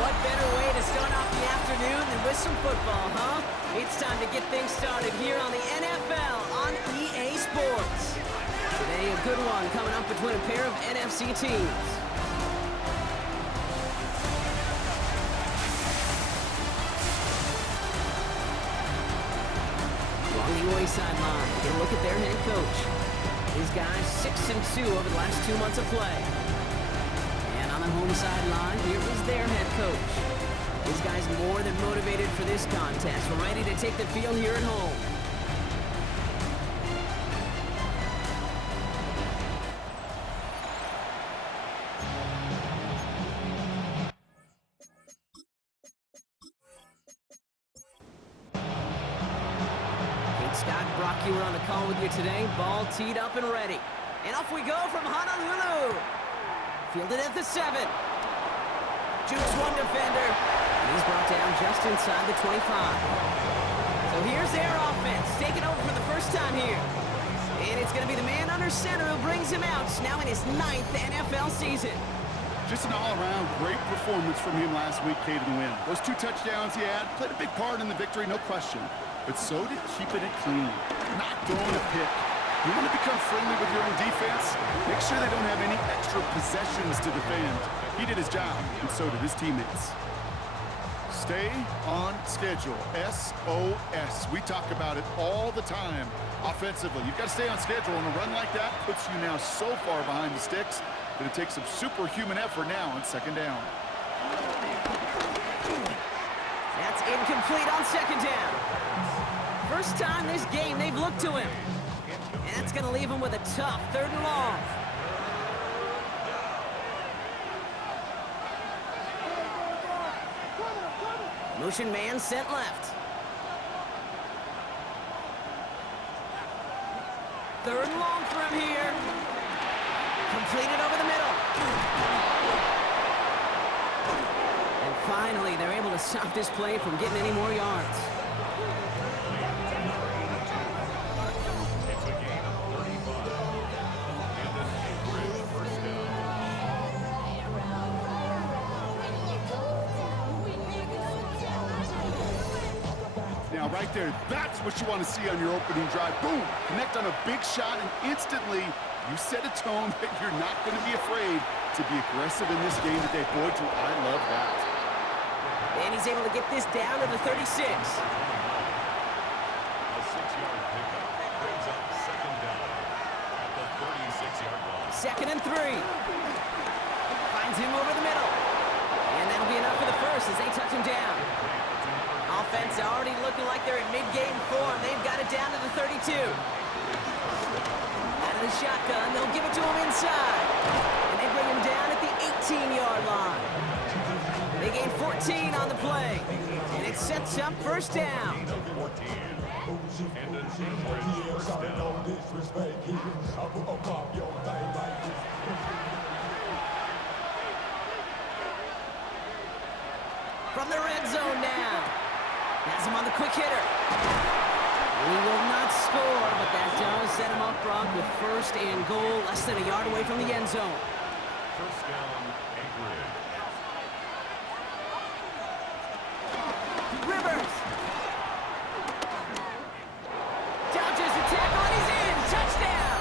What better way to start off the afternoon than with some football, huh? It's time to get things started here on the NFL on EA Sports. Today, a good one coming up between a pair of NFC teams. Along the away sideline, get a look at their head coach. These guys 6-2 over the last 2 months of play. And on the home sideline, here is their head coach. These guys more than motivated for this contest, ready to take the field here at home. You were on the call with you today. Ball teed up and ready. And off we go from Honolulu. Fielded at the 7. Jukes one defender. And he's brought down just inside the 25. So here's their offense, taking over for the first time here. And it's going to be the man under center who brings him out, now in his 9th NFL season. Just an all-around great performance from him last week, Cade, in the win. Those 2 touchdowns he had played a big part in the victory, no question. But so did keeping it clean, not throwing a pick. You want to become friendly with your own defense? Make sure they don't have any extra possessions to defend. He did his job, and so did his teammates. Stay on schedule, SOS. We talk about it all the time offensively. You've got to stay on schedule, and a run like that puts you now so far behind the sticks that it takes some superhuman effort now on second down. That's incomplete on second down. First time this game they've looked to him. And that's going to leave him with a tough 3rd and long. Motion man sent left. 3rd and long for him here. Completed over the middle. And finally, they're able to stop this play from getting any more yards. Now, right there, that's what you want to see on your opening drive. Boom! Connect on a big shot, and instantly you set a tone that you're not going to be afraid to be aggressive in this game today. Boy, do I love that. And he's able to get this down to the 36. A 6-yard pickup brings up second down at the 36-yard line. 2nd and 3. Finds him over the middle. And that'll be enough for the first as they touch him down. Offense already looking like they're in mid-game form. They've got it down to the 32. Out of the shotgun, they'll give it to him inside. And they bring him down at the 18-yard line. They gain 14 on the play. And it sets up first down. And an average first down. From the red zone now. Has him on the quick hitter. He will not score, but that does set him up, Brock, with 1st and goal, less than a yard away from the end zone. First down, Anchorage. Rivers. Dodges the tackle, and he's in. Touchdown.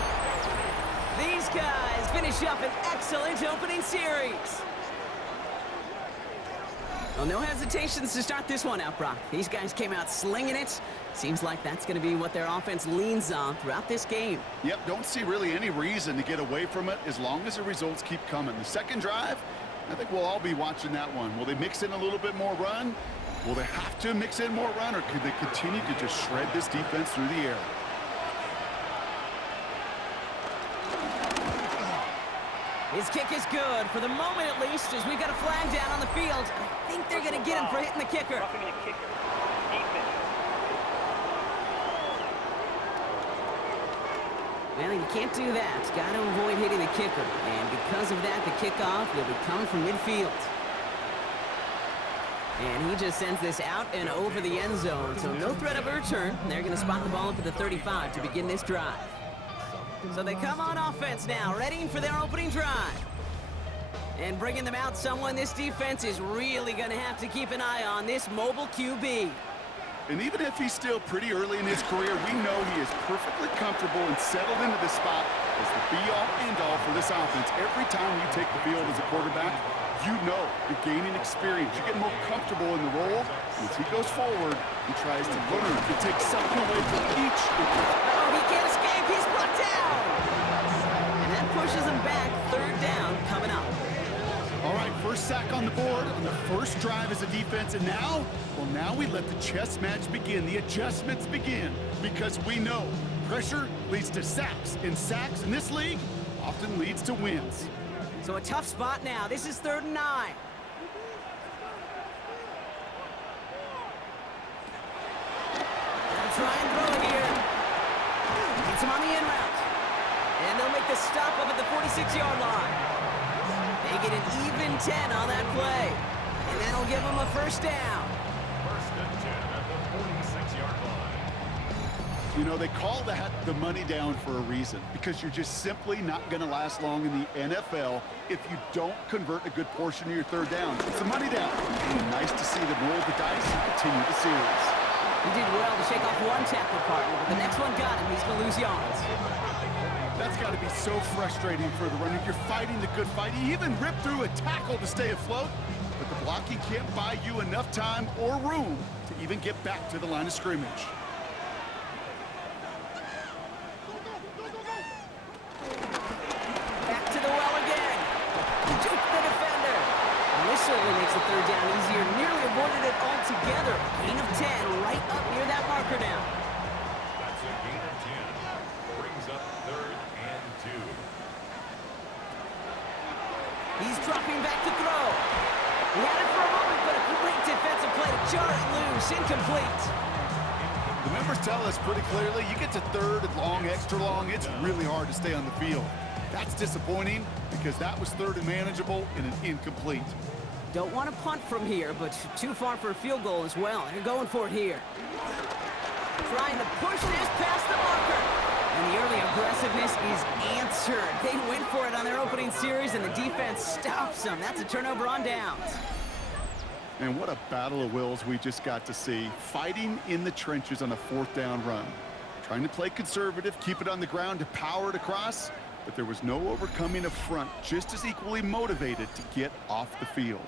These guys finish up an excellent opening series. Well, no hesitations to start this one out, Brock. These guys came out slinging it. Seems like that's going to be what their offense leans on throughout this game. Yep, don't see really any reason to get away from it as long as the results keep coming. The second drive, I think we'll all be watching that one. Will they mix in a little bit more run? Will they have to mix in more run, or could they continue to just shred this defense through the air? His kick is good, for the moment at least, as we've got a flag down on the field. I think they're going to get him for hitting the kicker. Well, you can't do that. Got to avoid hitting the kicker. And because of that, the kickoff will be coming from midfield. And he just sends this out and over the end zone, so no threat of a return. They're going to spot the ball up at the 35 to begin this drive. So they come on offense now, ready for their opening drive. And bringing them out, someone this defense is really going to have to keep an eye on, this mobile QB. And even if he's still pretty early in his career, we know he is perfectly comfortable and settled into the spot as the be-all, end-all for this offense. Every time you take the field as a quarterback, you know you're gaining experience. You get more comfortable in the role. And as he goes forward, he tries to learn to take something away from each. Oh, he can't escape. He's brought down. And that pushes him back. Third down coming up. All right, first sack on the board on the first drive as a defense. And now, well, now we let the chess match begin. The adjustments begin because we know pressure leads to sacks. And sacks in this league often leads to wins. So a tough spot now. This is 3rd and 9. They'll try and throw it here. Gets him on the in route. And they'll make the stop up at the 46-yard line. They get an even 10 on that play. And that'll give them a first down. First and 10 at the 46-yard line. You know, they call that the money down for a reason, because you're just simply not going to last long in the NFL if you don't convert a good portion of your third down. It's a money down. And nice to see them roll the dice and continue the series. He did well to shake off one tackle partner, but the next one got him. He's going to lose yards. That's got to be so frustrating for the runner. You're fighting the good fight. He even ripped through a tackle to stay afloat, but the blocking can't buy you enough time or room to even get back to the line of scrimmage. Back to the well again. Juke the defender. And this certainly makes the third down easier. Nearly avoided it altogether. Gain of 10 right up near that marker now. That's a gain of 10. Brings up 3rd and 2. He's dropping back to throw. He had it for a moment, but a great defensive play to jar it loose. Incomplete. The numbers tell us pretty clearly, you get to 3rd and long, extra long, it's really hard to stay on the field. That's disappointing because that was 3rd and manageable and an incomplete. Don't want to punt from here, but too far for a field goal as well. They're going for it here. Trying to push this past the marker. And the early aggressiveness is answered. They went for it on their opening series, and the defense stops them. That's a turnover on downs. And what a battle of wills we just got to see. Fighting in the trenches on a 4th down run. Trying to play conservative, keep it on the ground to power it across, but there was no overcoming a front just as equally motivated to get off the field.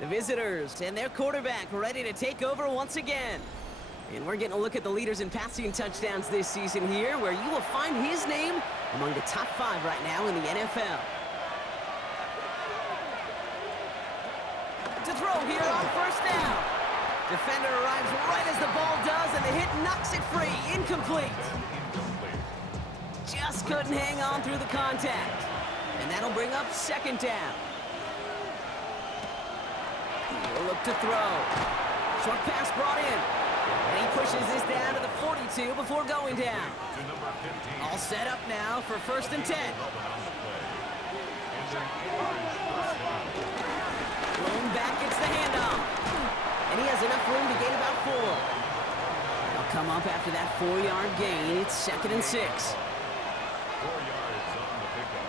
The visitors and their quarterback ready to take over once again. And we're getting a look at the leaders in passing touchdowns this season here, where you will find his name among the top 5 right now in the NFL. To throw here on first down. Defender arrives right as the ball does, and the hit knocks it free. Incomplete. Just couldn't hang on through the contact. And that'll bring up 2nd down. He'll look to throw. Short pass brought in. And he pushes this down to the 42 before going down. All set up now for 1st and 10. Blown back gets the handoff. And he has enough room to gain about 4. They'll come up after that 4-yard gain. It's 2nd and 6. 4 yards on the pickup.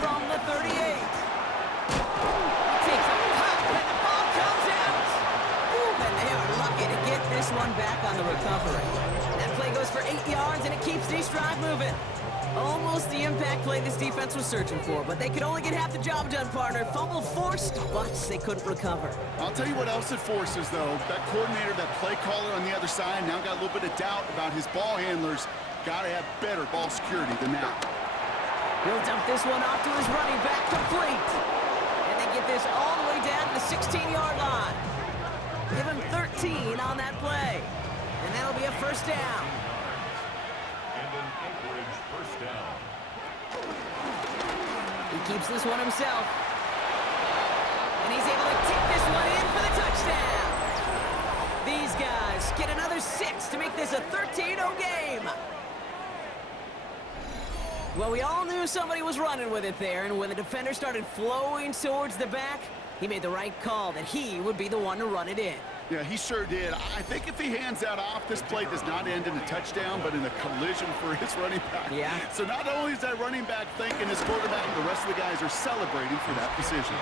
From the 38. Takes a pop, and the ball comes out. Ooh, and they are lucky to get this one back on the recovery. That play goes for 8 yards, and it keeps this drive moving. Almost the impact play this defense was searching for, but they could only get half the job done, partner. Fumble forced, but they couldn't recover. I'll tell you what else it forces, though. That coordinator, that play caller on the other side, now got a little bit of doubt about his ball handlers. Got to have better ball security than that. He'll dump this one off to his running back, complete. And they get this all the way down to the 16-yard line. Give him 13 on that play. And that'll be a first down. And an Anchorage first down. He keeps this one himself. And he's able to kick this one in for the touchdown. These guys get another 6 to make this a 13-0 game. Well, we all knew somebody was running with it there, and when the defender started flowing towards the back, he made the right call that he would be the one to run it in. Yeah, he sure did. I think if he hands that off, this play does not end in a touchdown, but in a collision for his running back. Yeah. So not only is that running back thanking his quarterback, the rest of the guys are celebrating for that decision.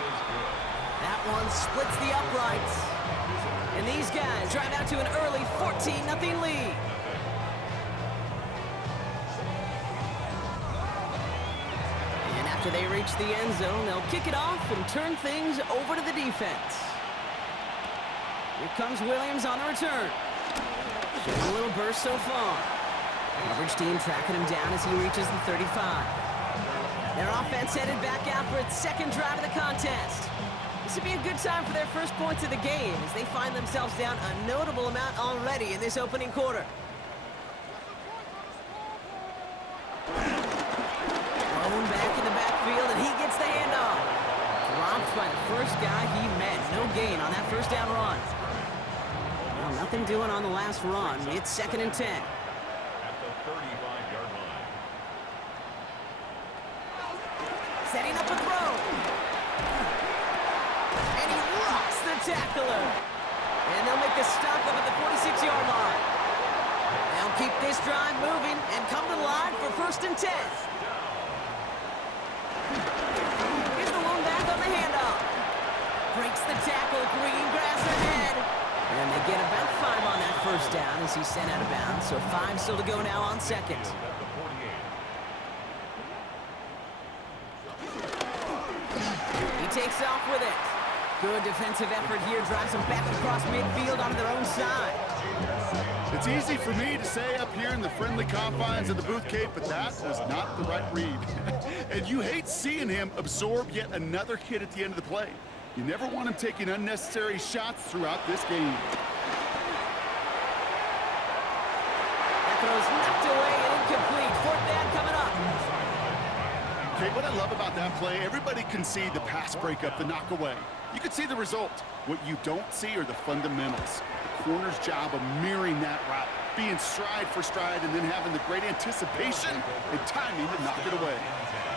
That one splits the uprights. And these guys drive out to an early 14-0 lead. And after they reach the end zone, they'll kick it off and turn things over to the defense. Here comes Williams on the return. Showing a little burst so far. Coverage team tracking him down as he reaches the 35. Their offense headed back out for its second drive of the contest. This would be a good time for their first points of the game as they find themselves down a notable amount already in this opening quarter. Thrown back in the backfield, and he gets the handoff. Dropped by the first guy he met. No gain on that first down run. Well, nothing doing on the last run. It's 2nd and 10. At the 35-yard line. Setting up a throw. And he rocks the tackler. And they'll make the stop up at the 46-yard line. They'll keep this drive moving and come to the line for 1st and 10. Here's the lone back on the handoff. Breaks the tackle, green grass ahead. And they get about 5 on that first down as he's sent out of bounds. So 5 still to go now on second. At the 48. He takes off with it. Good defensive effort here. Drives them back across midfield onto their own side. It's easy for me to say up here in the friendly confines of the Booth Cape, but that was not the right read. And you hate seeing him absorb yet another hit at the end of the play. You never want him taking unnecessary shots throughout this game. That throw's knocked away and incomplete. 4th down coming up. Okay, what I love about that play, everybody can see the pass breakup, the knock away. You can see the result. What you don't see are the fundamentals. The corner's job of mirroring that route, being stride for stride, and then having the great anticipation and timing to knock it away.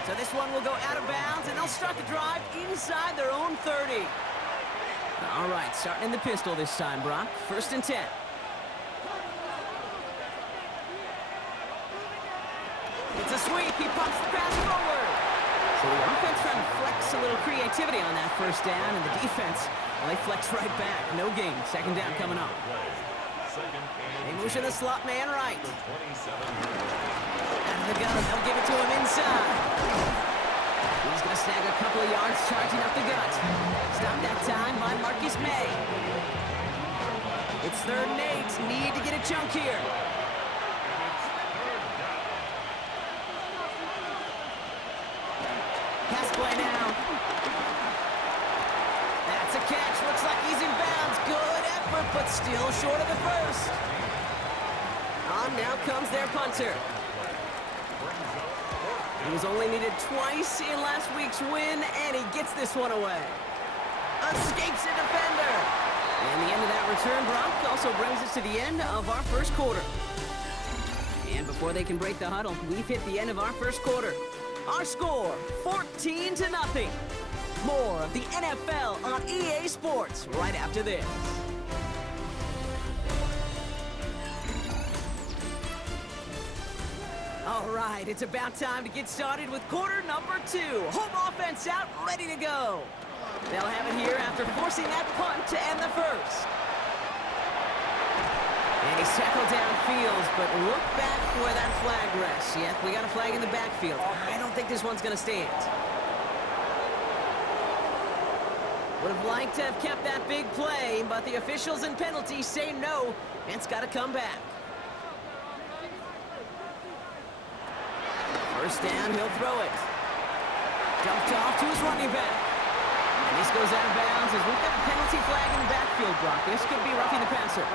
So this one will go out of bounds, and they'll start the drive inside their own 30. All right, starting in the pistol this time, Brock. 1st and 10. It's a sweep. He pops the pass forward. So the offense trying to flex a little creativity on that first down, and the defense, well, they flex right back. No gain. 2nd down coming up. They motion the slot man right. Out of the gun, they'll give it to him inside. He's going to snag a couple of yards charging up the gut. Stopped that time by Marcus May. It's 3rd and 8. Need to get a chunk here. Pass play now. That's a catch. Looks like he's in bounds. Good effort, but still short of the first. On now comes their punter. He was only needed twice in last week's win, and he gets this one away. Escapes a defender. And the end of that return, Brock, also brings us to the end of our first quarter. And before they can break the huddle, we've hit the end of our first quarter. Our score, 14-0. More of the NFL on EA Sports right after this. All right, it's about time to get started with quarter number 2. Home offense out, ready to go. They'll have it here after forcing that punt to end the first. And he's tackled downfield, but look back where that flag rests. Yep, we got a flag in the backfield. I don't think this one's going to stand. Would have liked to have kept that big play, but the officials and penalties say no, and it's got to come back. First down, he'll throw it. Dumped off to his running back. And this goes out of bounds as we've got a penalty flag in the backfield, Brock. This could be roughing the passer.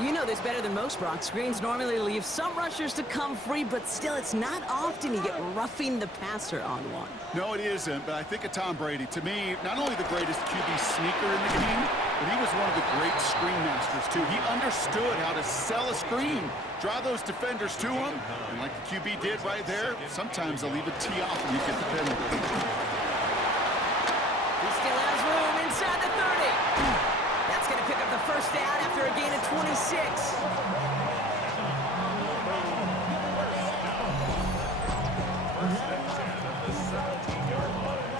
You know this better than most, Brock. Screens normally leave some rushers to come free, but still, it's not often you get roughing the passer on one. No, it isn't, but I think of Tom Brady. To me, not only the greatest QB sneaker in the game, but he was one of the great screen masters, too. He understood how to sell a screen, draw those defenders to him, and like the QB did right there, sometimes they'll even tee off and you get the penalty. Still has room inside the 30. That's going to pick up the first down after a gain of 26. First and 10 at the 17-yard line.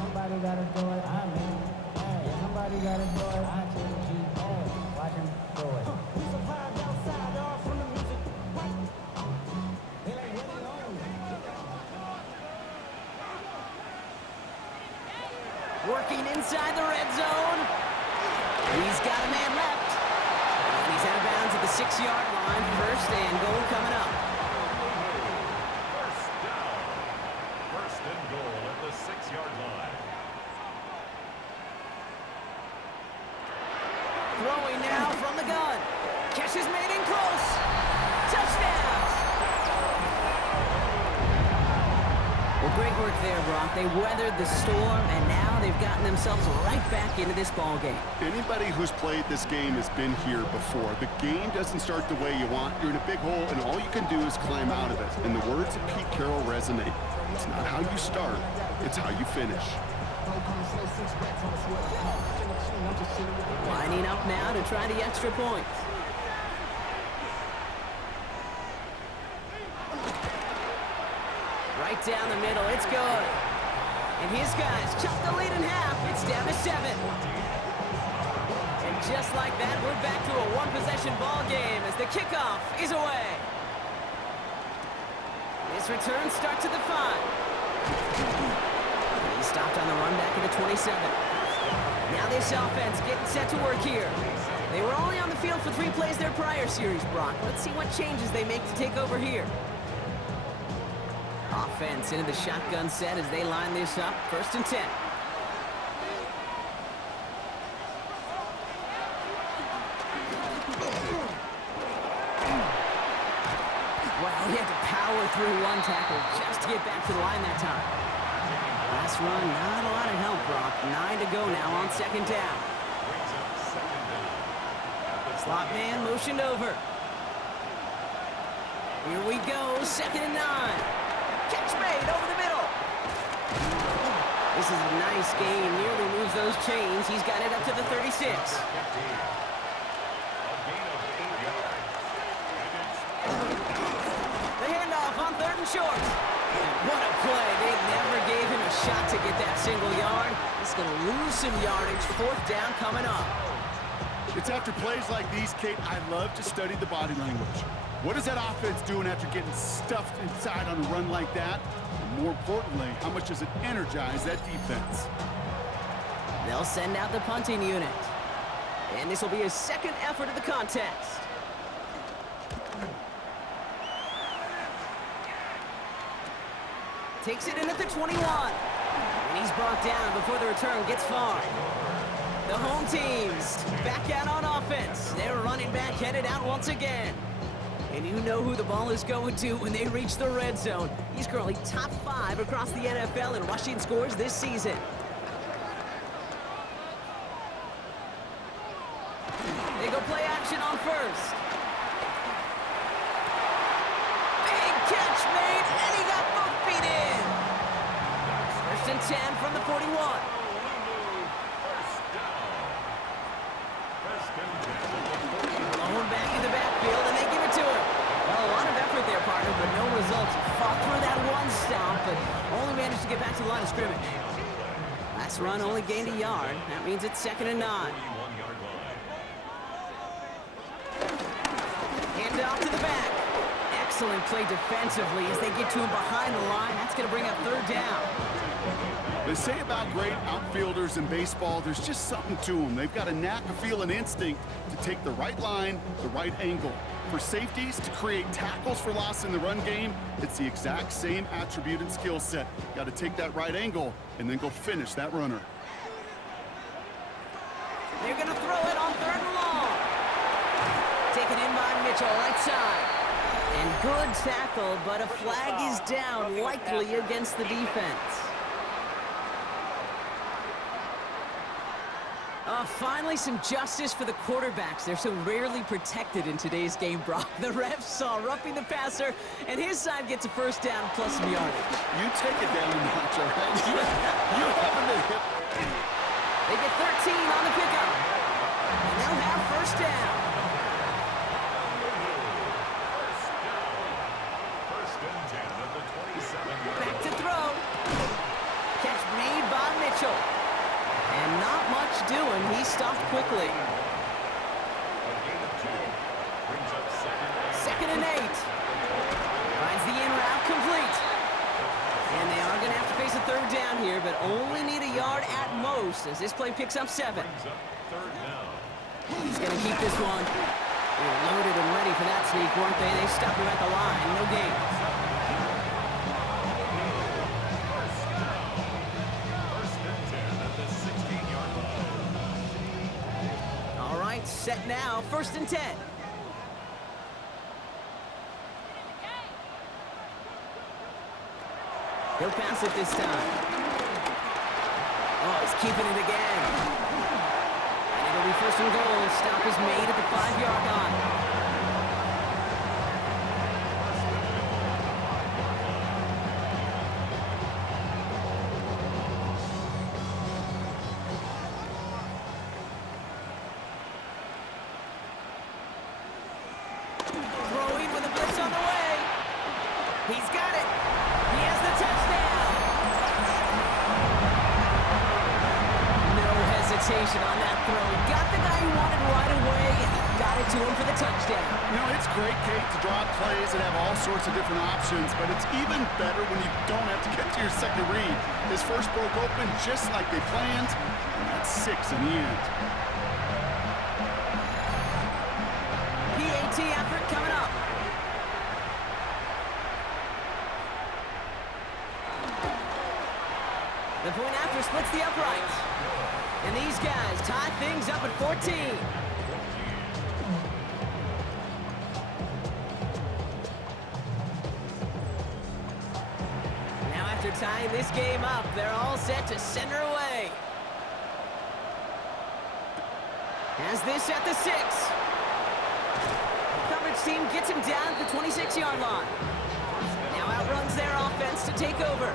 Somebody gotta do it. I mean, hey, somebody gotta do it. I change you. Hey, watch him do it. We survived outside, all from the music. They like really long. Working inside the red zone. He's got a man left. And he's out of bounds at the 6-yard line. First and goal coming up. First down. First and goal at the 6-yard line. Throwing now from the gun. Catch is made in close. Touchdown. Well, great work there, Brock. They weathered the storm, and now they've gotten themselves right back into this ball game. Anybody who's played this game has been here before. The game doesn't start the way you want. You're in a big hole, and all you can do is climb out of it. And the words of Pete Carroll resonate. It's not how you start, it's how you finish. Lining up now to try the extra point. Right down the middle, it's good. And his guys chop the lead in half. It's down to 7. And just like that, we're back to a one-possession ball game as the kickoff is away. His return starts at the 5. He stopped on the run back at the 27. Now this offense getting set to work here. They were only on the field for 3 plays their prior series, Brock. Let's see what changes they make to take over here. Offense into the shotgun set as they line this up. First and 10. Well, he had to power through one tackle just to get back to the line that time. Last run, not a lot of help, Brock. 9 to go now on second down. Brings up second down. Slot man motioned over. Here we go, second and 9. Catch made over the middle. This is a nice game. Nearly moves those chains. He's got it up to the 36. A gain of 8 yards. The handoff on 3rd and short. And what a play. They never gave him a shot to get that single yard. He's going to lose some yardage. 4th down coming up. It's after plays like these, Kate, I love to study the body language. What is that offense doing after getting stuffed inside on a run like that? And more importantly, how much does it energize that defense? They'll send out the punting unit. And this will be his second effort of the contest. Takes it in at the 21. And he's brought down before the return gets far. The home team's back out on offense. Their running back headed out once again. And you know who the ball is going to when they reach the red zone. He's currently top 5 across the NFL in rushing scores this season. They go play action on first. Big catch made, and he got both feet in. First and 10 from the 41. Blown back in the backfield, and they give it to him. Well, a lot of effort there, partner, but no results. Fought through that one stomp, but only managed to get back to the line of scrimmage. Last run only gained a yard. That means it's 2nd and 9. Hand off to the back. Excellent play defensively as they get to him behind the line. That's going to bring up 3rd down. They say about great outfielders in baseball, there's just something to them. They've got a knack, a feel, and instinct to take the right line, the right angle. For safeties, to create tackles for loss in the run game, it's the exact same attribute and skill set. Got to take that right angle and then go finish that runner. They're going to throw it on 3rd and long. Taken in by Mitchell, right side. And good tackle, but a flag is down, likely against the defense. Finally some justice for the quarterbacks. They're so rarely protected in today's game, Brock. The refs saw roughing the passer, and his side gets a first down plus some yardage. You take it down a notch, all right? You haven't been hit. They get 13 on the pickup. And they'll have first down. First and 10 at the 27-yard Back to throw. Catch made by Mitchell. And not much doing. He stopped quickly. A gain of 2. Brings up Second and 8. Finds the in route complete. And they are going to have to face a third down here, but only need a yard at most as this play picks up 7. brings up third down. He's going to keep this one. They were loaded and ready for that sneak, weren't they? They stopped him at the line. No gain. First and 10 at the 16-yard line. All right, set now. First and 10. He'll pass it this time. Oh, he's keeping it again. And it'll be first and goal. Stop is made at the 5-yard line. Throwing with a blitz on the way. He's got it. He has the touchdown. No hesitation on that throw. He got the guy he wanted right away, and he got it to him for the touchdown. You know, it's great, Kate, to draw plays and have all sorts of different options, but it's even better when you don't have to get to your second read. His first broke open just like they planned, and that's 6 in the end. PAT effort coming up. The point after splits the uprights. And these guys tie things up at 14. Now after tying this game up, they're all set to center away. Has this at the 6. Coverage team gets him down at the 26-yard line. Now outruns their offense to take over.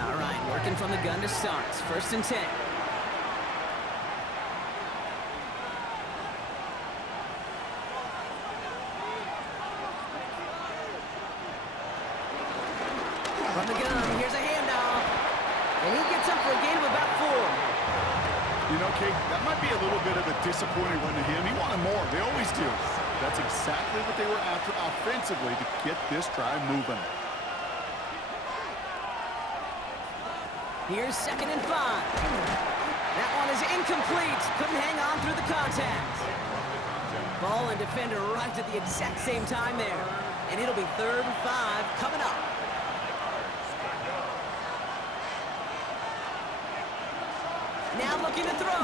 All right, working from the gun to start. First and 10. From the gun, here's a handoff. And he gets up for a gain of about 4. You know, Kate, that might be a little bit of a disappointing run to him. He wanted more. They always do. That's exactly what they were after offensively to get this drive moving. Here's second and 5. That one is incomplete. Couldn't hang on through the contact. Ball and defender arrived at the exact same time there. And it'll be third and 5 coming up. Now looking to throw.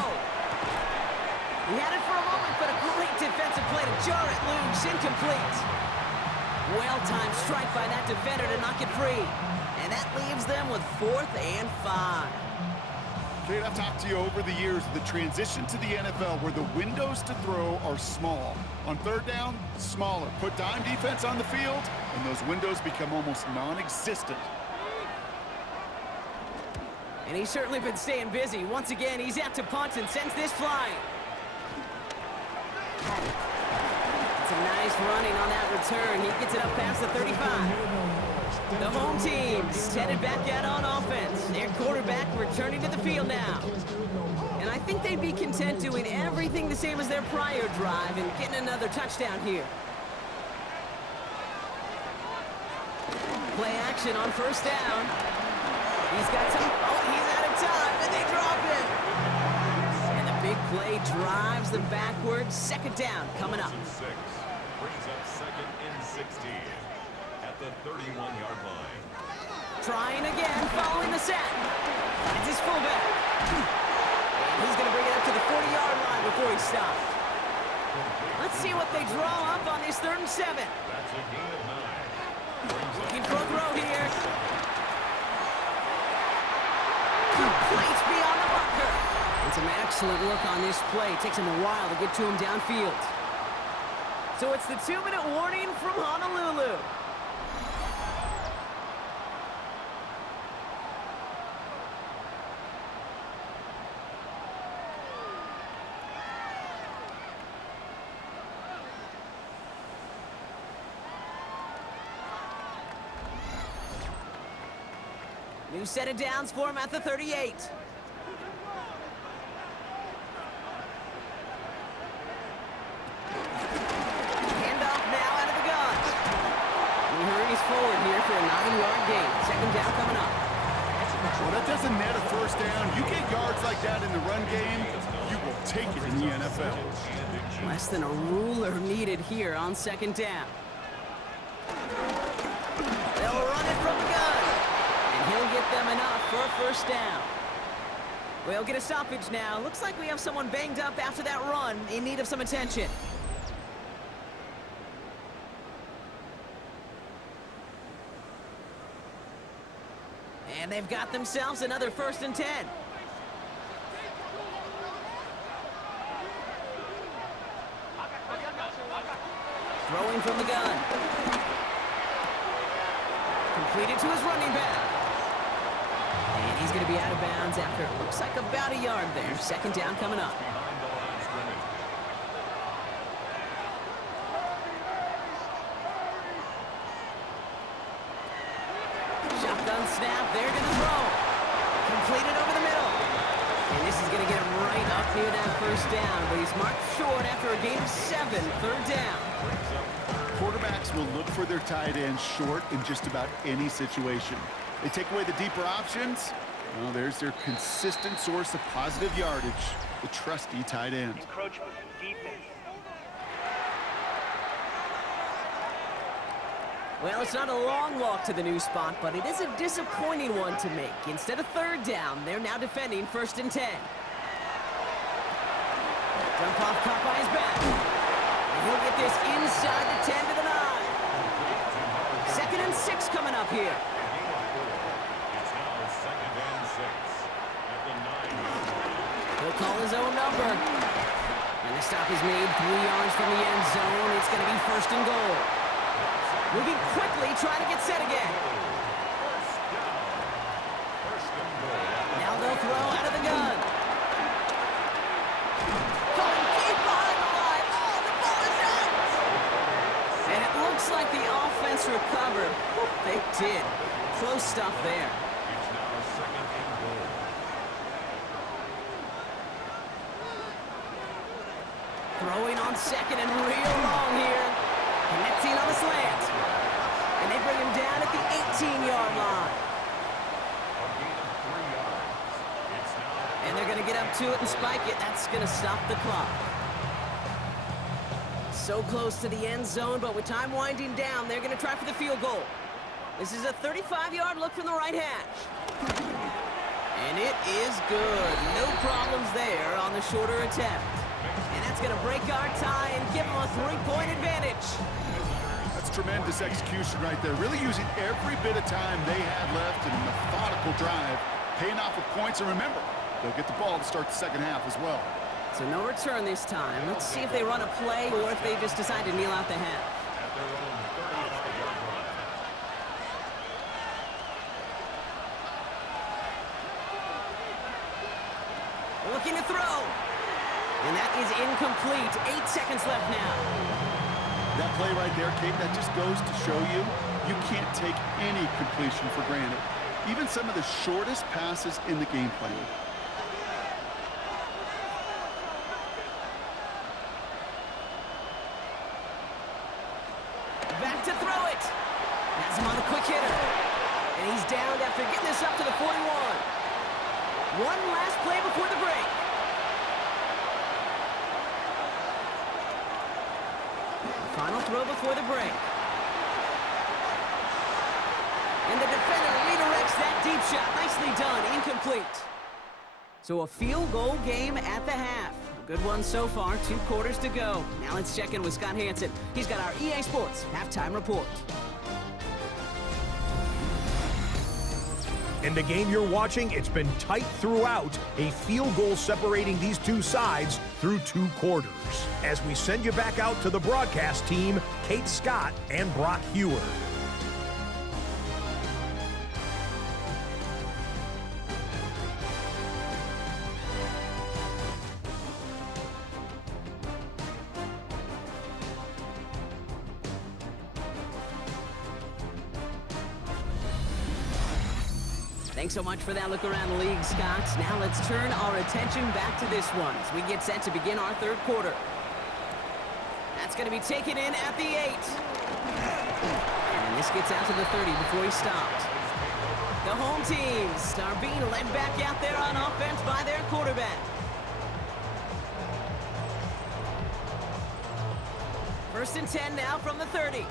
He had it for a moment, but a great defensive play to jar it loose. Incomplete. Well-timed strike by that defender to knock it free. And that leaves them with 4th and 5. Kate, I've talked to you over the years of the transition to the NFL where the windows to throw are small. On third down, smaller. Put dime defense on the field, and those windows become almost non-existent. And he's certainly been staying busy. Once again, he's out to punt and sends this flying. It's a nice running on that return. He gets it up past the 35. The home team's headed back out on offense. Their quarterback returning to the field now. And I think they'd be content doing everything the same as their prior drive and getting another touchdown here. Play action on first down. He's got some... Oh, he's out of time, and they drop it. And the big play drives them backwards. Second down coming up. 6 brings up second and 16 at the 31-yard line. Trying again, following the set. Finds his fullback. And he's going to bring it up to the 40-yard line before he stops. Let's see what they draw up on this 3rd and 7. That's a gain of 9. Looking for a throw here. Straight beyond the bunker. And some excellent work on this play. It takes him a while to get to him downfield. So it's the 2-minute warning from Honolulu. New set of downs for him at the 38. Handoff now out of the gun. He hurries forward here for a 9-yard gain. Second down coming up. Well, that doesn't net a first down. You get yards like that in the run game, you will take it in the NFL. Less than a ruler needed here on second down. They'll run it from the gun. And he'll get them enough for a first down. We'll get a stoppage now. Looks like we have someone banged up after that run in need of some attention. And they've got themselves another 1st and 10. Throwing from the gun. Completed to his running back. And he's going to be out of bounds after it looks like about a yard there. Second down coming up. Shotgun snap. They're going to throw. Completed over the middle. And this is going to get him right up near that first down. But he's marked short after a gain of 7. Third down. Quarterbacks will look for their tight end short in just about any situation. They take away the deeper options. Well, there's their consistent source of positive yardage, the trusty tight end. Encroachment, defense. Well, it's not a long walk to the new spot, but it is a disappointing one to make. Instead of third down, they're now defending 1st and 10. Dump off caught by his back. And he'll get this inside the 10 to the 9. 2nd and 6 coming up here. It's now 2nd and 6 at the 9. He'll call his own number. And the stop is made 3 yards from the end zone. It's going to be 1st and goal. Moving quickly, trying to get set again. Now they'll throw out of the gun. Going deep behind the line. Oh, the ball is out! And it looks like the offense recovered. They did. Close stuff there. It's now 2nd and goal. Throwing on 2nd and real long here. Connecting on the slant. And they bring him down at the 18-yard line. A gain of 3 yards. It's now And they're going to get up to it and spike it. That's going to stop the clock. So close to the end zone, but with time winding down, they're going to try for the field goal. This is a 35-yard look from the right hash. And it is good. No problems there on the shorter attempt. And that's going to break our tie and give them a 3-point advantage. That's tremendous execution right there. Really using every bit of time they had left in a methodical drive, paying off with points. And remember, they'll get the ball to start the second half as well. So no return this time. Let's see if they run a play or if they just decide to kneel out the half. at their own 35-yard line. Looking to throw. And that is incomplete. 8 seconds left now. That play right there, Kate, that just goes to show you, you can't take any completion for granted. Even some of the shortest passes in the game plan. Back to throw it. Has him on the quick hitter. And he's downed after getting this up to the 41. One last play before the break. Final throw before the break. And the defender redirects that deep shot. Nicely done. Incomplete. So a field goal game at the half. A good one so far. 2 quarters to go. Now let's check in with Scott Hansen. He's got our EA Sports halftime report. In the game you're watching, it's been tight throughout, a field goal separating these two sides through 2 quarters. As we send you back out to the broadcast team, Kate Scott and Brock Hewer. Thanks so much for that look around the league, Scott. Now let's turn our attention back to this one as we get set to begin our 3rd quarter. That's going to be taken in at the 8. And this gets out to the 30 before he stopped. The home teams are being led back out there on offense by their quarterback. First and 10 now from the 30.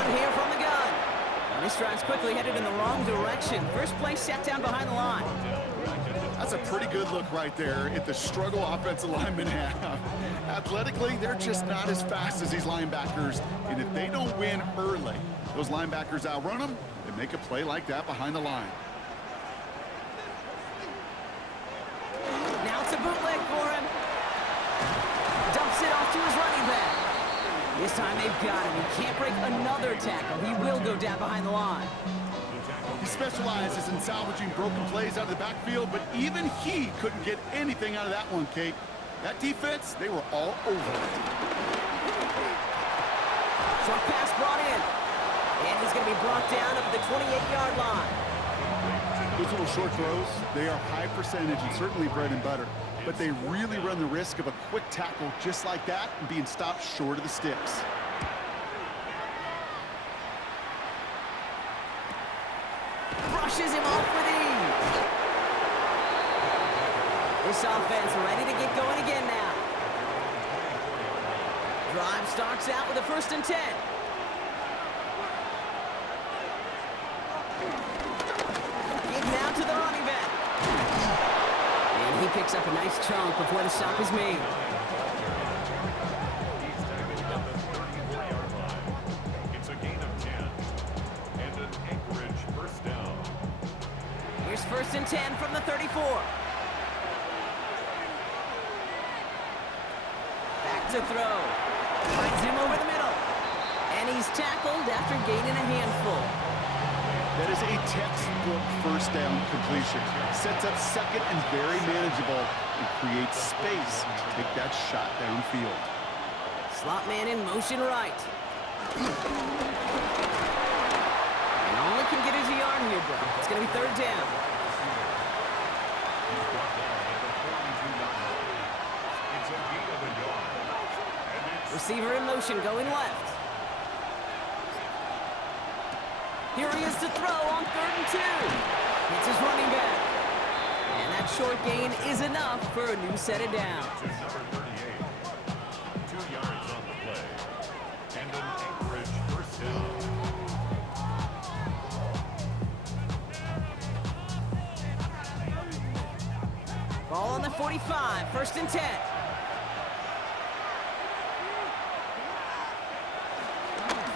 Here from the gun. And this drive's quickly headed in the wrong direction. First play set down behind the line. That's a pretty good look right there at the struggle offensive linemen have. Athletically, they're just not as fast as these linebackers. And if they don't win early, those linebackers outrun them and make a play like that behind the line. Now it's a bootleg for him. Dumps it off to his running back. This time they've got him. He can't break another tackle. He will go down behind the line. He specializes in salvaging broken plays out of the backfield, but even he couldn't get anything out of that one, Kate. That defense, they were all over it. Short pass brought in. And he's going to be brought down up at the 28-yard line. Those little short throws, they are high percentage and certainly bread and butter. But they really run the risk of a quick tackle just like that and being stopped short of the sticks. Brushes him off with ease. This offense ready to get going again now. Drive starts out with a first and 10. Give now to the running back. And he picks up a nice chunk before the stop is made. It's a gain of 10. And an Anchorage first down. Here's first and 10 from the 34. Back to throw. Finds him over the middle. And he's tackled after gaining a handful. That is a textbook first down completion. Sets up second and very manageable and creates space to take that shot downfield. Slot man in motion right. And all he can get is a yard here, bro. It's going to be third down. He's brought down at the 42-yard line. It's a gain of a yard. And it's Receiver in motion going left. Here he is to throw on 3rd and 2. It's his running back. And that short gain is enough for a new set of downs. to number 38. 2 yards on the play. And an Anchorage first down. Ball on the 45, first and 10.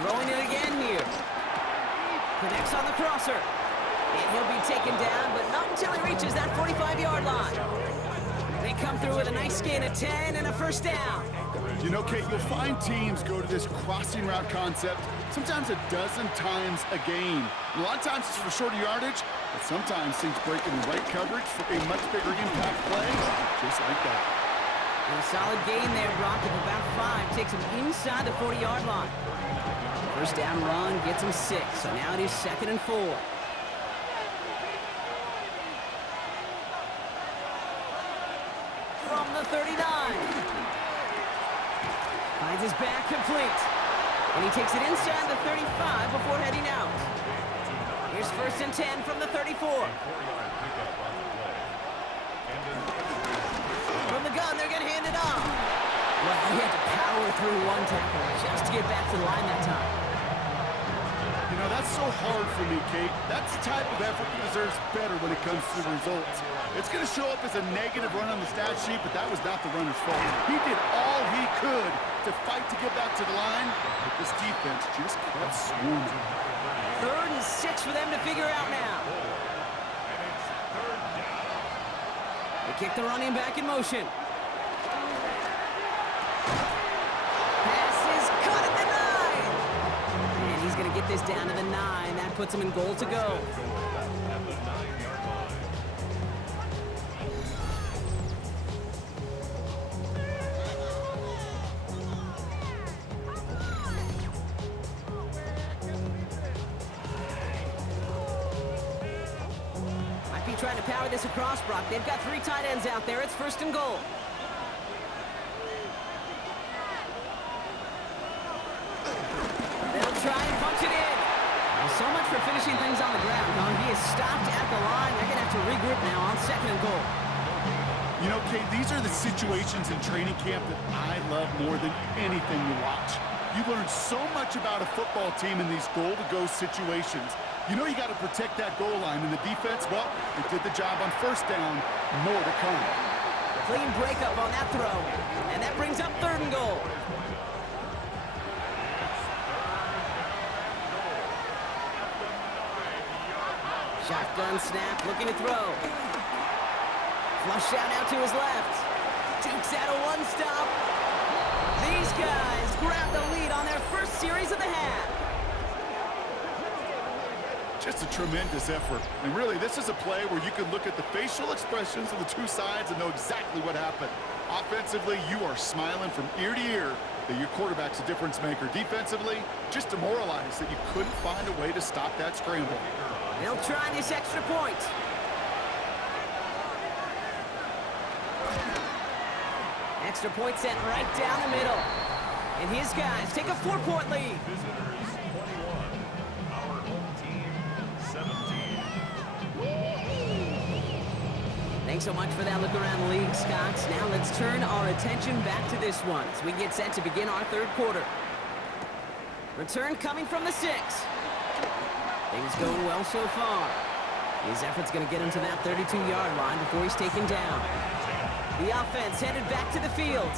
Throwing it again here. Connects on the crosser. And he'll be taken down, but not until he reaches that 45-yard line. They come through with a nice gain of 10 and a first down. You know, Kate, you'll find teams go to this crossing route concept sometimes a dozen times a game. And a lot of times it's for shorter yardage, but sometimes things break in the right coverage for a much bigger impact play, just like that. And a solid gain there, Brock, of about 5. Takes him inside the 40-yard line. First down run gets him 6, so now it is 2nd and 4. From the 39. Finds his back complete. And he takes it inside the 35 before heading out. Here's first and 10 from the 34. 4-yard pickup on the play. And an Anchorage From the gun, they're going to hand it off. Well, he had to power through one tackle just to get back to the line that time. You know, that's so hard for me, Kate. That's the type of effort that deserves better when it comes to the results. It's going to show up as a negative run on the stat sheet, but that was not the runner's fault. He did all he could to fight to get back to the line, but this defense just kept swarming. 3rd and 6 for them to figure out now. They kick the running back in motion. Pass is caught at the 9. And he's going to get this down to the 9. That puts him in goal to go. Trying to power this across, Brock. They've got 3 tight ends out there. It's 1st and goal. They'll try and punch it in. Well, so much for finishing things on the ground, huh? He is stopped at the line. They're going to have to regroup now on 2nd and goal. You know, Kate, these are the situations in training camp that I love more than anything to watch. You learn so much about a football team in these goal-to-go situations. You know you got to protect that goal line, and the defense, well, they did the job on 1st down. More to come. Clean breakup on that throw, and that brings up 3rd and goal. Shotgun snap, looking to throw. Flush out out to his left. Jukes out a 1-stop. These guys grab the lead on their 1st series of the half. Just a tremendous effort. And really, this is a play where you can look at the facial expressions of the 2 sides and know exactly what happened. Offensively, you are smiling from ear to ear that your quarterback's a difference maker. Defensively, just demoralized that you couldn't find a way to stop that scramble. They'll try this extra point. Extra point sent right down the middle. And his guys take a 4-point lead. Visitors 21, our home team 17. Thanks so much for that look around the league, Scott. Now let's turn our attention back to this one as we get set to begin our 3rd quarter. Return coming from the 6. Things going well so far. His effort's going to get him to that 32-yard line before he's taken down. The offense headed back to the field.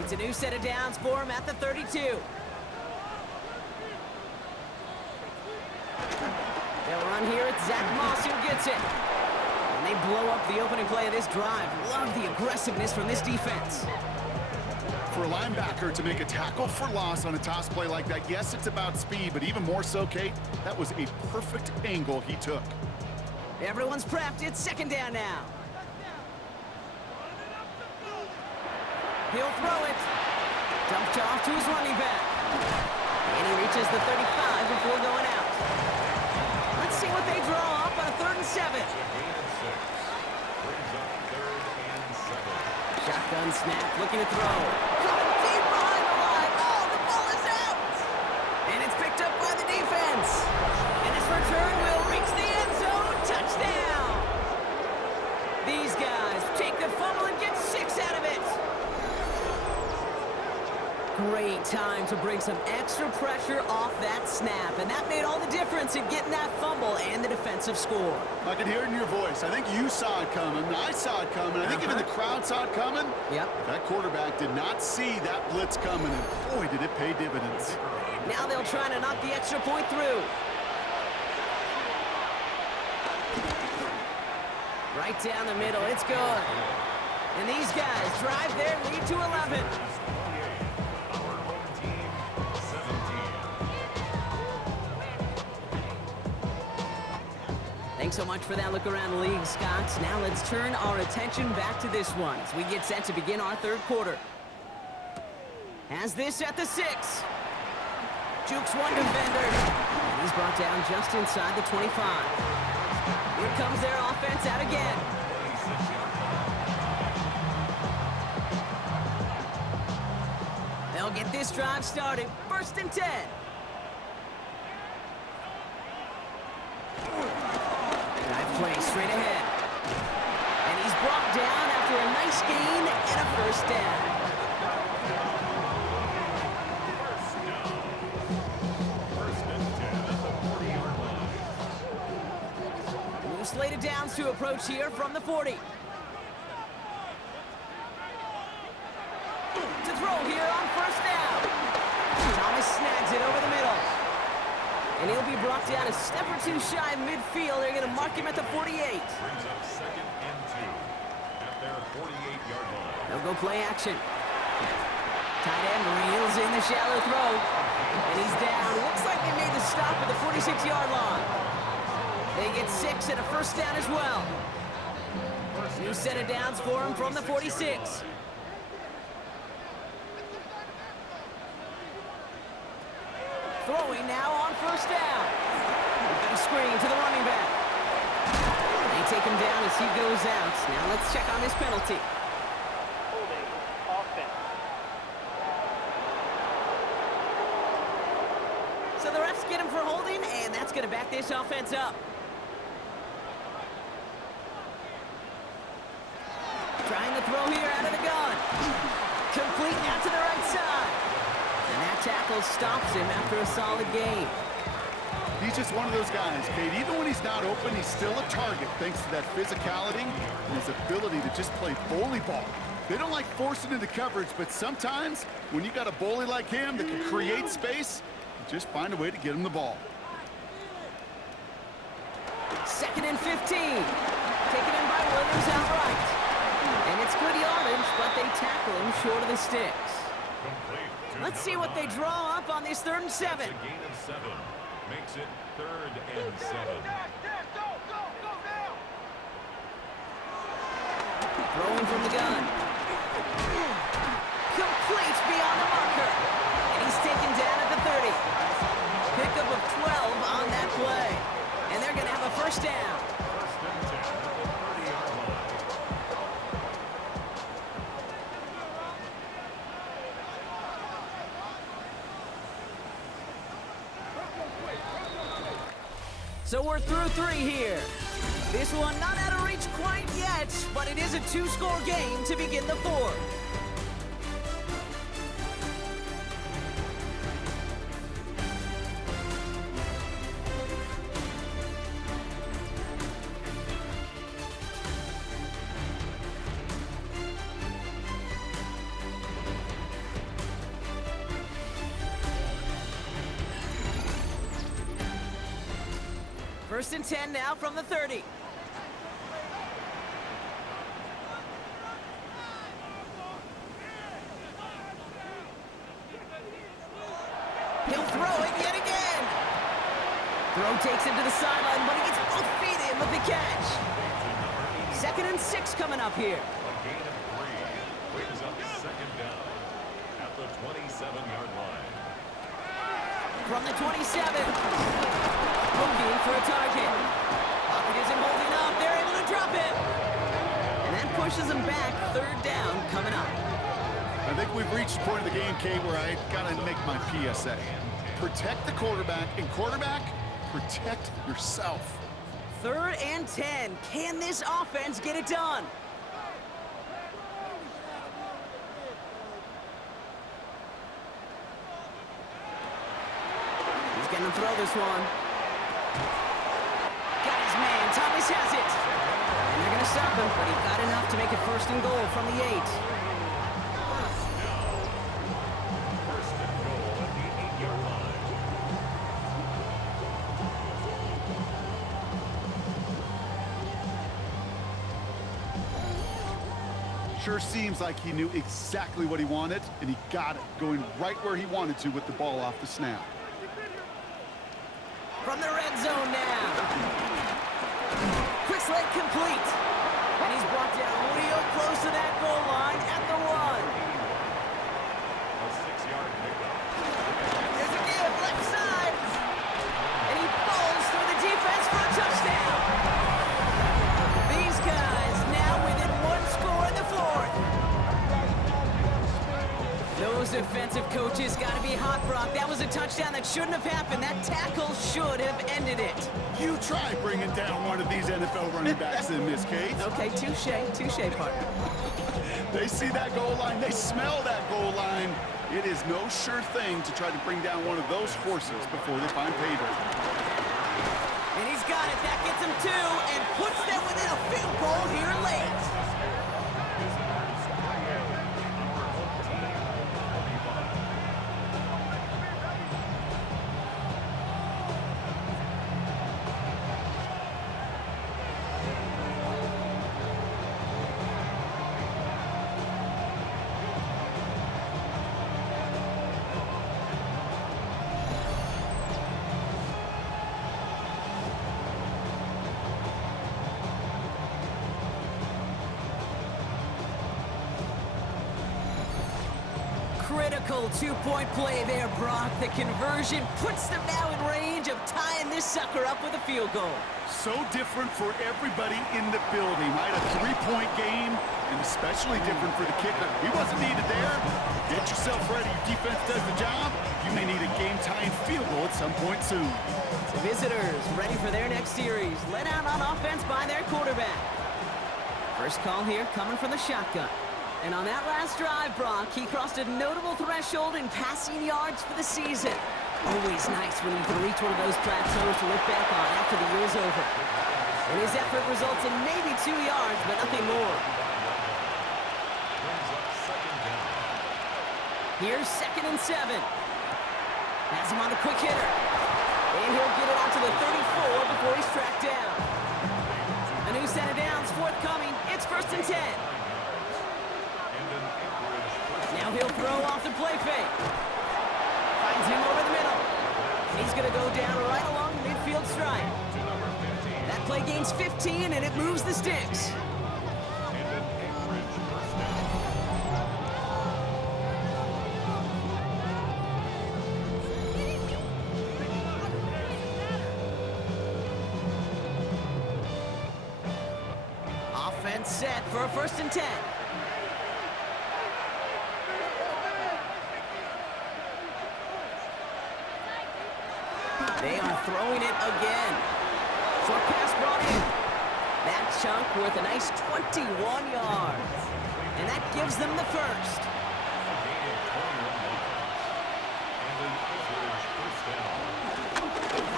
It's a new set of downs for him at the 32. They'll run here. It's Zach Moss who gets it. And they blow up the opening play of this drive. Love the aggressiveness from this defense. For a linebacker to make a tackle for loss on a toss play like that, yes, it's about speed, but even more so, Kate, that was a perfect angle he took. Everyone's prepped. It's 2nd down now. He'll throw it. Dumped off to his running back. And he reaches the 35 before going out. Let's see what they draw up on a 3rd and 7. Shotgun snap, looking to throw. Coming deep behind the line. Oh, the ball is out. And it's picked up by the defense. And his return will reach the end zone. Touchdown. These guys take the fumble and get 6 out of it. Great time to bring some extra pressure off that snap, and that made all the difference in getting that fumble and the defensive score. I can hear it in your voice. I think you saw it coming. I saw it coming. I think even the crowd saw it coming. Yep. That quarterback did not see that blitz coming, and boy, did it pay dividends. Now they'll try to knock the extra point through. Right down the middle. It's good. And these guys drive their lead to 11. Thanks so much for that look around the league, Scott. Now let's turn our attention back to this one as we get set to begin our 3rd quarter. Has this at the 6. Jukes one defender. And he's brought down just inside the 25. Here comes their offense out again. They'll get this drive started. 1st and 10. Drive play straight ahead. And he's brought down after a nice gain and a first down. First and 10 at the 40-yard line. New slated downs to approach here from the 40. To throw here on first down. Thomas snags it over the middle. And he'll be brought down a step or two shy of midfield. They're going to mark him at the 48. Brings up second and 2 at their 48-yard line. They'll go play action. Tight end reels in the shallow throw. And he's down. Looks like they made the stop at the 46-yard line. They get 6 and a first down as well. New set of downs for him from the 46. Throwing now on first down. We've got a screen to the running back. They take him down as he goes out. Now let's check on this penalty. Holding offense. So the refs get him for holding, and that's going to back this offense up. Trying to throw here out of the gun. Complete now to the right side. And that tackle stops him after a solid gain. He's just one of those guys, Kate. Even when he's not open, he's still a target thanks to that physicality and his ability to just play bully ball. They don't like forcing into coverage, but sometimes when you got a bully like him that can create space, you just find a way to get him the ball. Second and 15. Taken in by Williams outright. And it's good yardage, but they tackle him short of the sticks. Complete to Let's see what they draw up on this 3rd and 7. a gain of 7. Makes it 3rd and 7. Throwing from the gun. Complete beyond the marker. And he's taken down at the 30. Pickup of 12 on that play. And they're going to have a first down. First and 10 at the 30-yard line. So we're through 3 here. This one not out of reach quite yet, but it is a 2-score game to begin the 4th. First and 10 now from the 30. He'll throw it yet again. Throw takes him to the sideline, but he gets both feet in with the catch. Second and 6 coming up here. A gain of 3. Brings up second down at the 27-yard line. From the 27. Looking for a target. Pocket isn't holding up. They're able to drop it. And that pushes them back. 3rd down coming up. I think we've reached the point of the game, Kate, where I got to make my PSA. Protect the quarterback, and quarterback, protect yourself. 3rd and 10. Can this offense get it done? He's going to throw this one. Got his man. Thomas has it. And they're going to stop him, but he got enough to make it 1st and goal from the 8. First and goal at the 8-yard line. Sure seems like he knew exactly what he wanted, and he got it, going right where he wanted to with the ball off the snap. From the red zone now. Quick slate complete. And he's brought down real close to that goal line at the 1. A 6-yard pickup. There's a give left side. And he falls through the defense for a touchdown. These guys now within 1 score in the 4th. Those defensive coaches got to be hot, Brock. That was a touchdown that shouldn't have happened. That tackle should have ended it. You try bringing down one of these NFL running backs in, Miss Kate. Okay, touche, partner. They see that goal line. They smell that goal line. It is no sure thing to try to bring down one of those horses before they find pay dirt. And he's got it. That gets him 2 and puts them within a field goal here late. Critical two-point play there, Brock. The conversion puts them now in range of tying this sucker up with a field goal. So different for everybody in the building, right? A three-point game, and especially different for the kicker. He wasn't needed there. Get yourself ready. Your defense does the job. You may need a game-tying field goal at some point soon. The visitors ready for their next series. Led out on offense by their quarterback. First call here coming from the shotgun. And on that last drive, Brock, he crossed a notable threshold in passing yards for the season. Always nice when you can reach one of those plateaus to look back on after the year's over. And his effort results in maybe 2 yards, but nothing more. Here's 2nd and 7. Has him on the quick hitter. And he'll get it out to the 34 before he's tracked down. A new set of downs forthcoming. It's 1st and 10. Now he'll throw off the play fake. Finds him over the middle. He's going to go down right along the midfield stripe. That play gains 15, and it moves the sticks. Offense set for a 1st and 10. They are throwing it again. Short pass brought in. That chunk worth a nice 21 yards. And that gives them the first.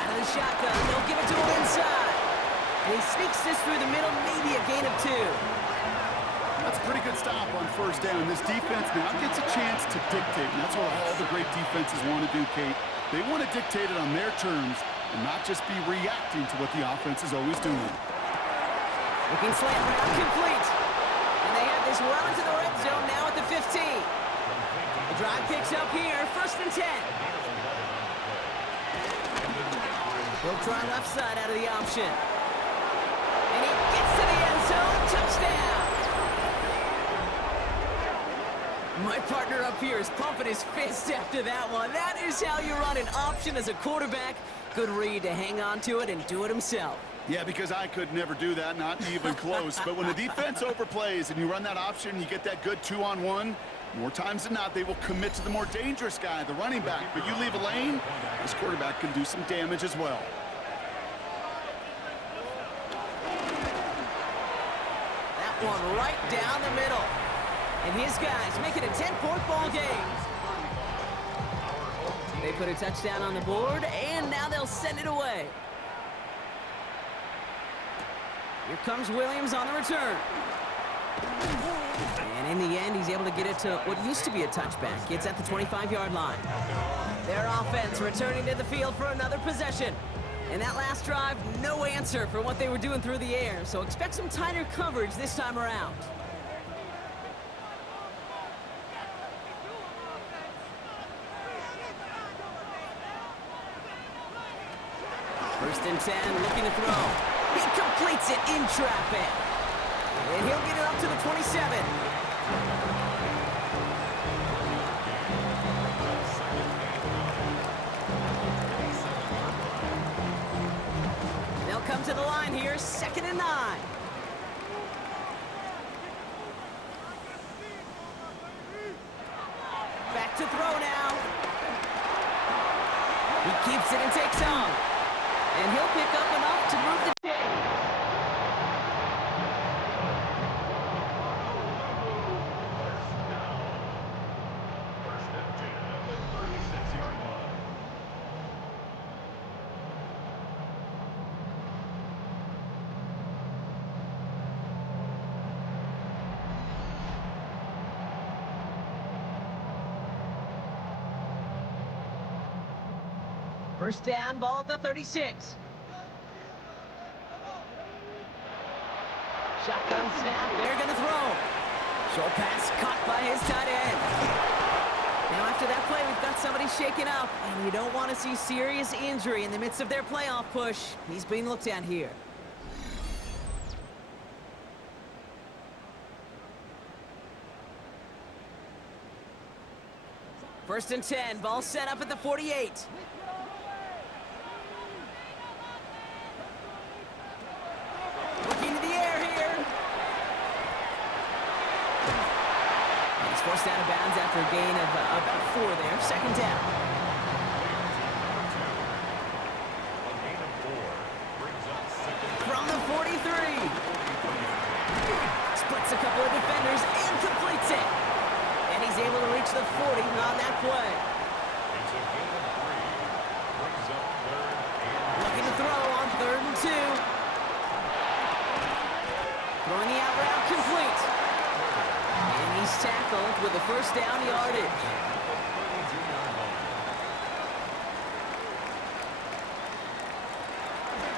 Out of the shotgun, they'll give it to him inside. And he sneaks this through the middle, maybe a gain of 2. That's a pretty good stop on 1st down. This defense now gets a chance to dictate, and that's what all the great defenses want to do, Kate. They want to dictate it on their terms and not just be reacting to what the offense is always doing. Looking slant route complete. And they have this well into the red zone now at the 15. The drive picks up here, 1st and 10. He'll try left side out of the option. And he gets to the end zone, touchdown. My partner up here is pumping his fist after that one. That is how you run an option as a quarterback. Good read to hang on to it and do it himself. Yeah, because I could never do that, not even close. But when the defense overplays and you run that option, you get that good 2-on-1, more times than not, they will commit to the more dangerous guy, the running back. But you leave a lane, this quarterback can do some damage as well. That one right down the middle. And his guys make it a 10-point ball game. They put a touchdown on the board, and now they'll send it away. Here comes Williams on the return. And in the end, he's able to get it to what used to be a touchback. It's at the 25-yard line. Their offense returning to the field for another possession. And that last drive, no answer for what they were doing through the air. So expect some tighter coverage this time around. 1st and 10, looking to throw. He completes it in traffic. And he'll get it up to the 27. They'll come to the line here, 2nd and 9. Back to throw now. He keeps it and takes off. And he'll pick up enough to move the chain. First down, ball at the 36. Shotgun snap, they're gonna throw. Short pass caught by his tight end. Now after that play, we've got somebody shaken up, and you don't want to see serious injury in the midst of their playoff push. He's being looked at here. First and 10, ball set up at the 48. Looking to the air here. He's forced out of bounds after a gain of about 4 there. Second down. A gain of 4 brings up second. From the 43. Splits a couple of defenders and completes it. And he's able to reach the 40 on that play. It's a gain of 3. Brings up third and Looking to throw on 3rd and 2. Throwing the out route complete. And he's tackled with a first down yardage.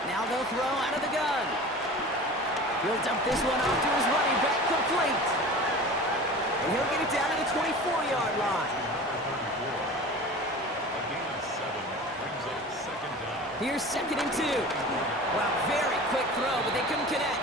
Now they'll throw out of the gun. He'll dump this one off to his running back, complete. And he'll get it down to the 24-yard line. a gain of 7 brings up second down. Here's 2nd and 2. Well, very quick throw, but they couldn't connect.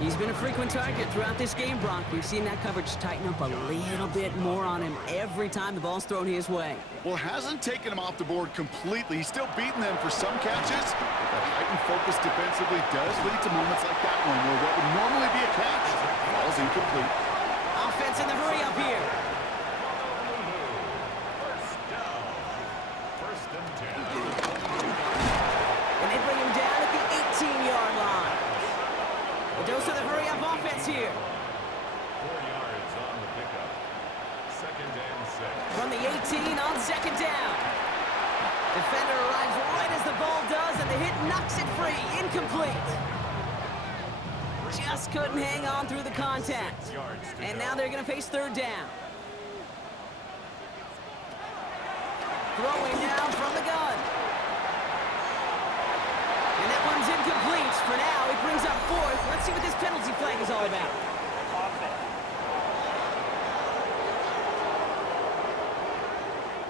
He's been a frequent target throughout this game, Brock. We've seen that coverage tighten up a little bit more on him every time the ball's thrown his way. Well, hasn't taken him off the board completely. He's still beating them for some catches. But that heightened focus defensively does lead to moments like that one where what would normally be a catch falls incomplete. Offense in the hurry up here. First down. First and 10. And they bring him down at the 18-yard line. A dose of the hurry up offense here. 4 yards on the pickup. Second and 6. From the 18 on 2nd down. Defender arrives right as the ball does, and the hit knocks it free. Incomplete. Just couldn't hang on through the contact. And now they're going to face 3rd down. Throwing now from the gun. And that one's incomplete. For now, it brings up 4th. Let's see what this penalty flag is all about.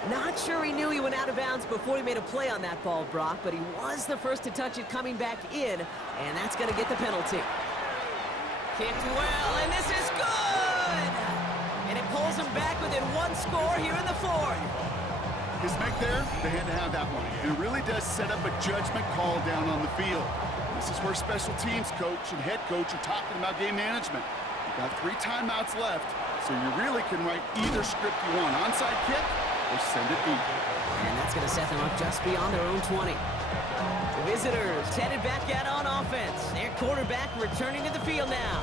Not sure he knew he went out of bounds before he made a play on that ball, Brock, but he was the first to touch it coming back in, and that's going to get the penalty. Kicked well, and this is good! And it pulls him back within 1 score here in the 4th. His make there, they had to have that one. It really does set up a judgment call down on the field. This is where special teams coach and head coach are talking about game management. You've got 3 timeouts left, so you really can write either script you want. Onside kick or send it deep. And that's going to set them up just beyond their own 20. The visitors headed back out on offense. Their quarterback returning to the field now.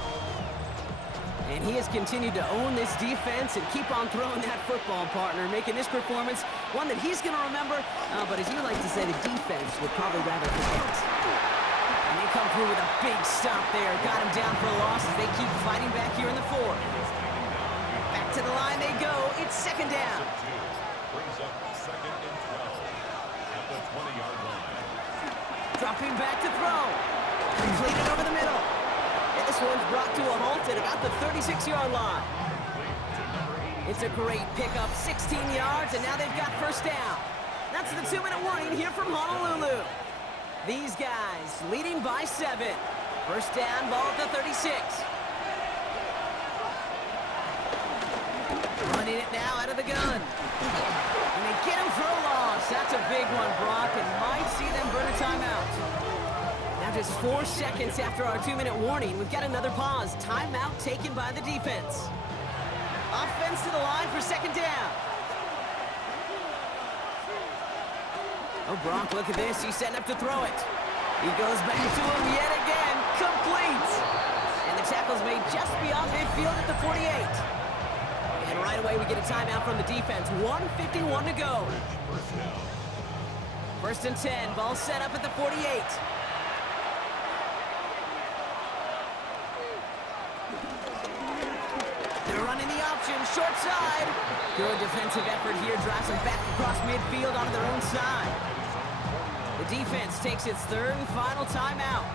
And he has continued to own this defense and keep on throwing that football, partner, making this performance one that he's going to remember, but as you like to say, the defense would probably rather forget. And they come through with a big stop there. Got him down for a loss as they keep fighting back here in the 4th. Back to the line they go. It's 2nd down. Brings up second and 12 at the 20-yard line. Dropping back to throw. Completed over the middle. And this one's brought to a halt at about the 36-yard line. It's a great pickup, 16 yards, and now they've got first down. That's the 2-minute warning here from Honolulu. These guys leading by 7. First down, ball at the 36. Running it now out of the gun. And they get him for a loss. That's a big one, Brock, and might see them burn a timeout. Now just 4 seconds after our 2-minute warning, we've got another pause. Timeout taken by the defense. Offense to the line for 2nd down. Oh, Brock, look at this. He's setting up to throw it. He goes back to him yet again. Complete. And the tackle's made just beyond midfield at the 48. And right away, we get a timeout from the defense. 1:51 to go. First and 10. Ball set up at the 48. They're running the option. short side. Good defensive effort here, drives them back across midfield onto their own side. The defense takes its third and final timeout,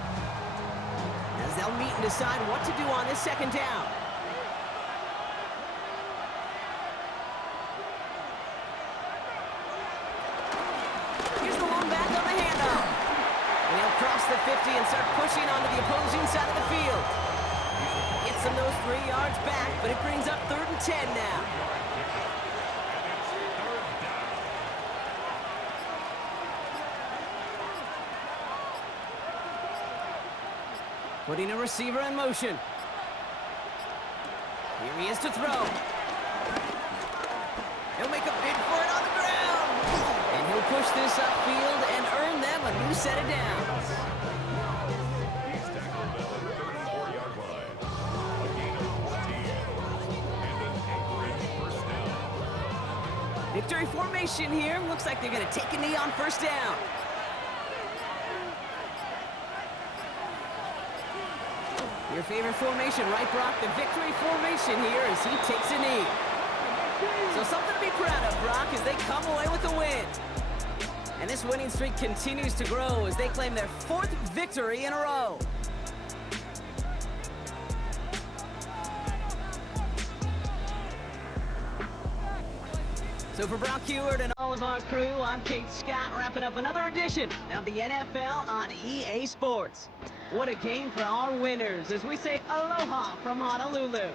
as they'll meet and decide what to do on this second down. Here's the one back on the handoff. And he'll cross the 50 and start pushing onto the opposing side of the field. Gets them those 3 yards back, but it brings up 3rd and 10 now. Putting a receiver in motion. Here he is to throw. He'll make a bid for it on the ground. And he'll push this upfield and earn them a new set of downs. He's tackled at the 34-yard line. A gain of 14. And an Anchorage first down. Victory formation here. Looks like they're going to take a knee on first down. Your favorite formation, right, Brock? The victory formation here as he takes a knee. So something to be proud of, Brock, as they come away with a win. And this winning streak continues to grow as they claim their 4th victory in a row. So for Brock Heward and all of our crew, I'm Kate Scott, wrapping up another edition of the NFL on EA Sports. What a game for our winners as we say aloha from Honolulu.